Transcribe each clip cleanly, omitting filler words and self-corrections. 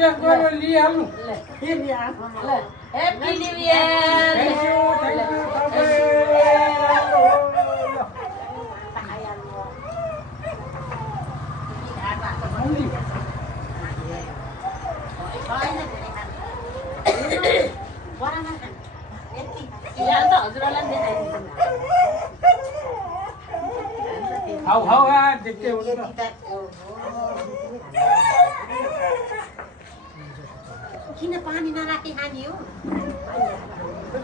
Cake गऱ्यो लिइहाल्नु Happy New Year. Thank you यहाँ त हजुरलाई देखाइदिन्छु खाऊ खाऊ के हुन्छ किन पानी नराखी खाने हो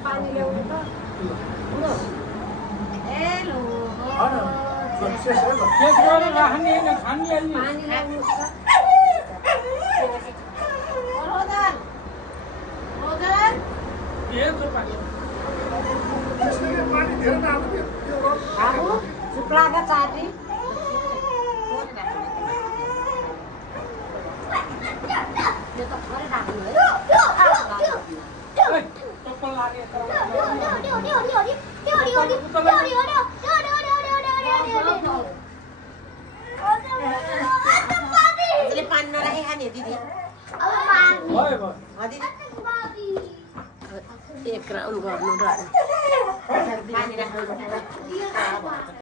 पानी ल्याउनु त हेलो केक गरेर राख्ने होइन खाने अलि पानी ल्याउनु रोदन रोदन हेर्छु पानी हाल्नु शुक्लाका चाटी यो त खरै राख्नु है चप्पल लाग्यो हजुरले पानी नराखी खाने दिदी भयो दिदी एक राउन्ड गर्नु र पानी राख्नु